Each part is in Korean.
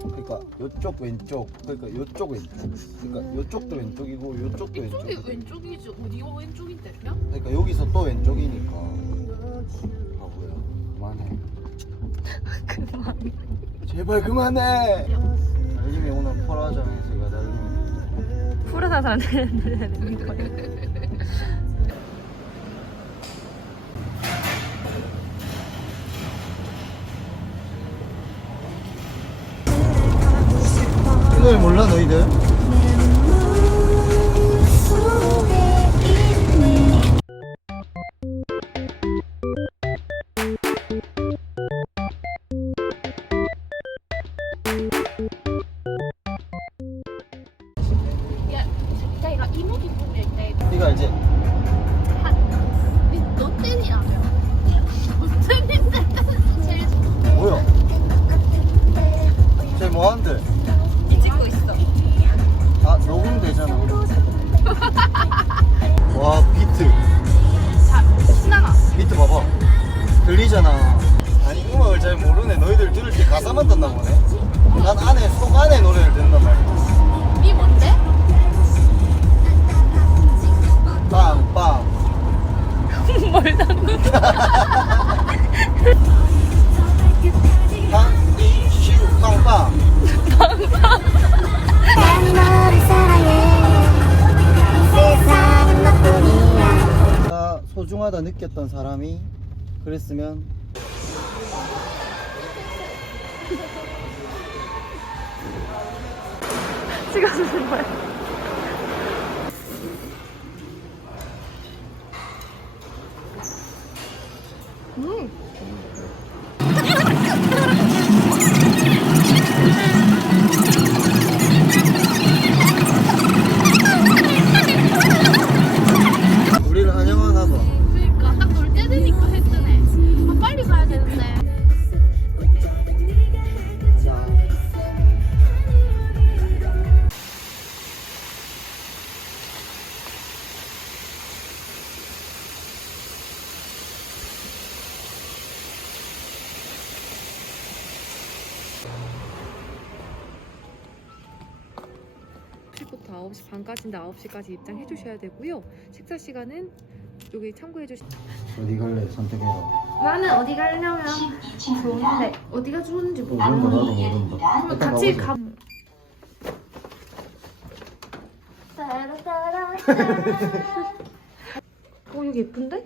그러니까 요쪽 왼쪽 그러니까 요쪽 왼쪽. 그러니까 요쪽도 왼쪽이고 요쪽도 이쪽이 왼쪽 왼쪽이지. 어디가 왼쪽인데요? 그러니까 여기서 또 왼쪽이니까 그만해 제발 그만해 달님이 오늘 포라장에서가 달님 푸르사 사는 되는 거예요. 이 노래 몰라 너희들? 때 네가 이제? 제일 뭐야? 쟤 뭐하는데? 이 찍고 있어. 아 녹음 되잖아 와 비트 자, 신나나. 비트 봐봐 들리잖아 아니 음악을 잘 모르네 너희들 들을 때 가사만 듣나 보네 난 안에 속 안에 노래를 듣는단 말이야 빵빵 뭘 담는 한이슈 빵빵 난 너를 사랑해 세상은 너뿐이야 내가 소중하다 느꼈던 사람이 그랬으면 찍어주는 거야. 우 리 9시 반까지인데 9시까지 입장해 주셔야 되고요. 식사 시간은 여기 참고해 주시. 어디 갈래 선택해라 나는 어디 가려면 좋은데 어디가 좋은지 모른다 나도 모른다 일단 같이 가보자. 가. 어 여기 예쁜데?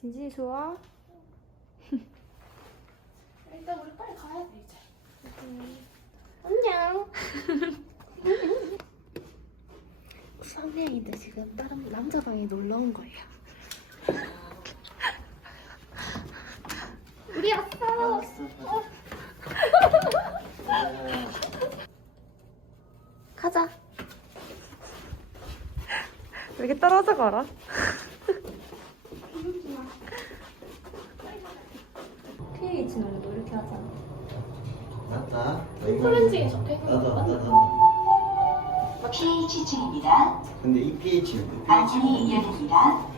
진진이 좋아? 일단 우리 빨리 가야 돼 이제. 안녕. 선생님들 지금 다른 남자 방에 놀러 온 거예요. 우리 왔어. 가자. 왜 이렇게 떨어져 가라? 근데 이 pH 안전이 pH 이야기입니다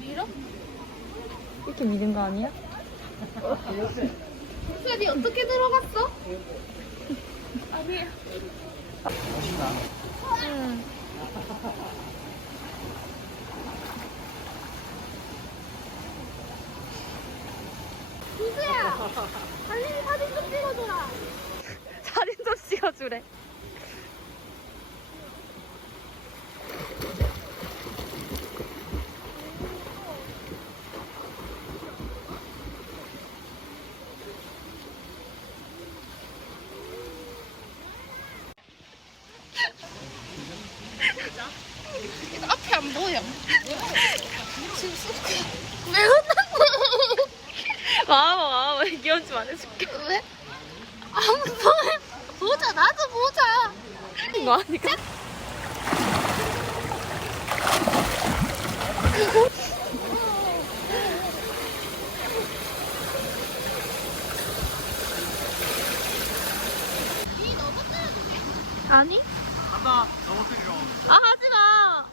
밀어? 이렇게 미는 거 아니야? 수야니 어떻게 들어갔어? 아니. 맛있나? 응. 이수야! 달린 사진 좀 찍어줘라. 사진 좀 찍어주래. 왜 혼났어? 와봐 와봐 귀여운 좀 안 해줄게. 왜? 안 보여. 보자 나도 보자. 이거 아니까? 아니? 간다 넘어뜨리러 아 하지 마.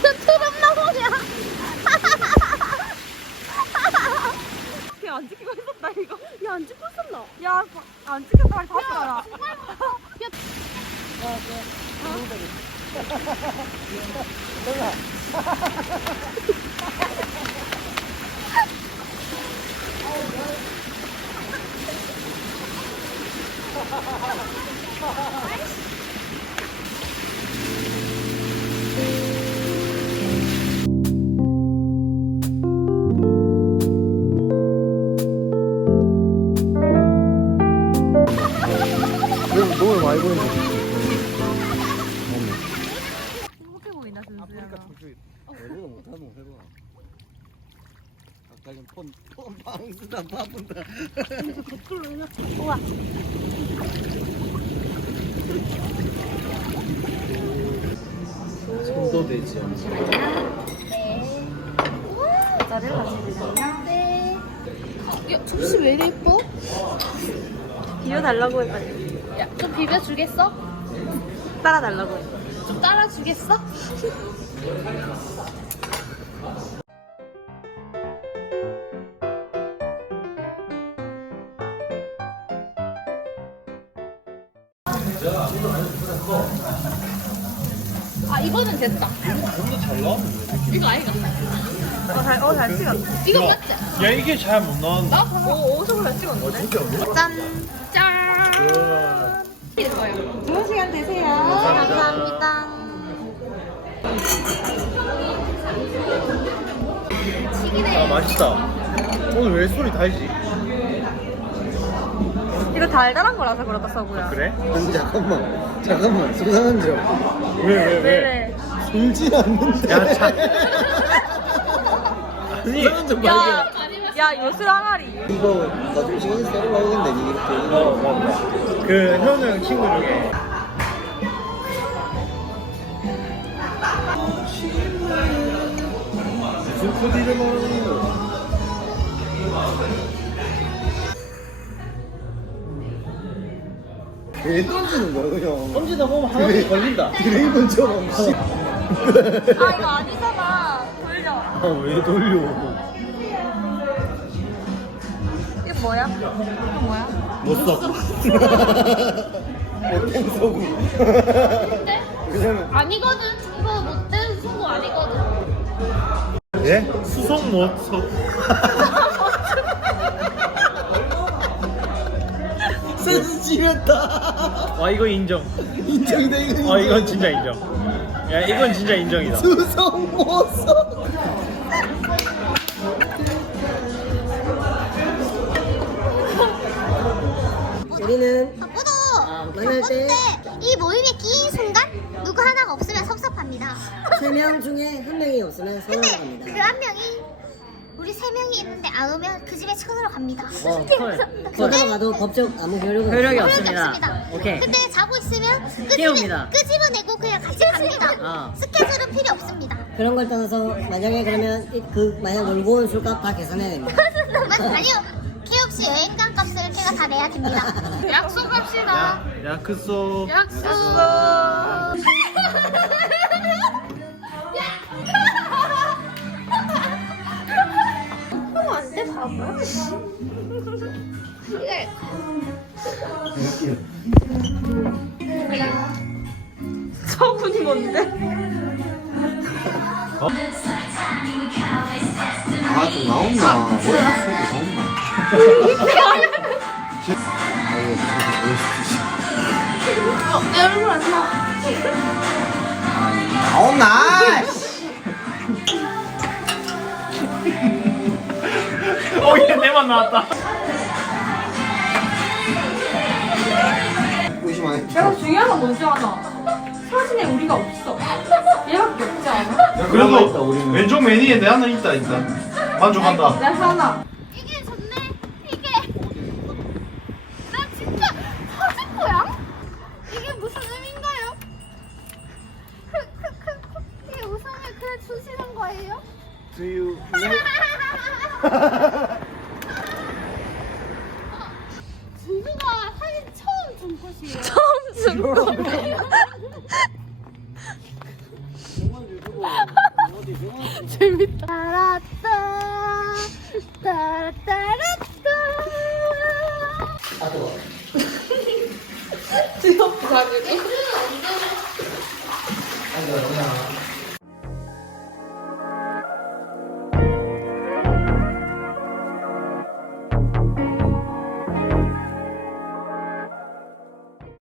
트럼 나오냐? 야 안 찍히고 있었다 이거. 야 안 찍고 있었나? 야 안 찍혔다 빨리 다시 가라. 왜 보인다 순수야. 내가 못하는 거 해봐 아까 폰폰 방수다 바쁜다 손도 되지 네. 야 접시 왜 이리 예뻐? 비워달라고 해가지고 야좀 비벼주겠어? 따라달라고 해. 좀 따라주겠어? 아 이거는 됐다. 잘 나왔는데 이거 아이가. 어 잘 어, 잘 찍었네. 이거 맞지? 야 이게 잘 못 나왔는데 나. 오 엄청 잘 찍었는데. 짠. 짠. 거예요. 좋은 시간 되세요. 감사합니다. 아 맛있다 오늘 왜 술이 달지? 이거 달달한 거라서 그렇다 서구야. 그래? 아니 잠깐만 잠깐만 수상한 점왜왜 왜? 울진 않는데 야 참. 아니 수상한 점 야, 말고 야 요술 항아리. 이거 나중에 시간이 새로 나오겠네 이렇게 어 맞다 그 현우 형 친구 중에 무슨 코디를 말하는 거 왜 던지는 거야 그냥 던지다 보면 하나씩 걸린다 드레이븐처럼 씨. 아 이거 아니잖아. 돌려. 아왜 돌려 뭐야? 이거 뭐야? 못써 못된 소구 근데 그냥 아니거든. 이거 못된 소고 아니거든. 예? 수송 못 서. 센스 지렸다 와 이거 인정 인정돼 이거 아 이건 진짜 인정 야 이건 진짜 인정이다 수성 못써 우리는 바쁘도 만날 때이 모임에 끼인 순간 누구 하나가 없으면 섭섭합니다. 세 명 중에 한 명이 없으면 근데 서운합니다. 그 한 명이 우리 세 명이 있는데 안 오면 그 집에 쳐들어 갑니다. 그러다 가도 법적 아무 효력은 효력이 없어요. 없습니다. 오케이. 근데 자고 있으면 끄집어, 깨웁니다. 끄집어내고 그냥 같이 갑니다. 어. 스케줄은 필요 없습니다. 그런 걸 떠나서 만약에 그러면 이- 그 만약 놀고 온 술값 다 계산해야 됩니다. 맞, 아니요. 케이홉 씨 여행간 값을 제가 다 내야 됩니다. 약속합시다. 야크소 약속. 하면 안 돼 바보. 저분이 뭔데? 아좀 나온다 머리 내 얼굴 안 나와. 나온나 어, 얘 내만 나왔다. 내가 중요한 건 뭔지 아나? 사진에 우리가 없어. 얘밖에 없지 않아? 그래도. 왼쪽 매니에 내 하나 있다, 일단. 만족한다. 내 하나. 이게 좋네. 이게. 나 진짜 터진 거야? 이게 무슨 의미인가요? 크크크. 이게 웃음을 그냥 주시는 거예요? Do you 준수가 사진 처음 준 곳이에요. 재밌다. 따라따 따라따라따 귀엽가지고.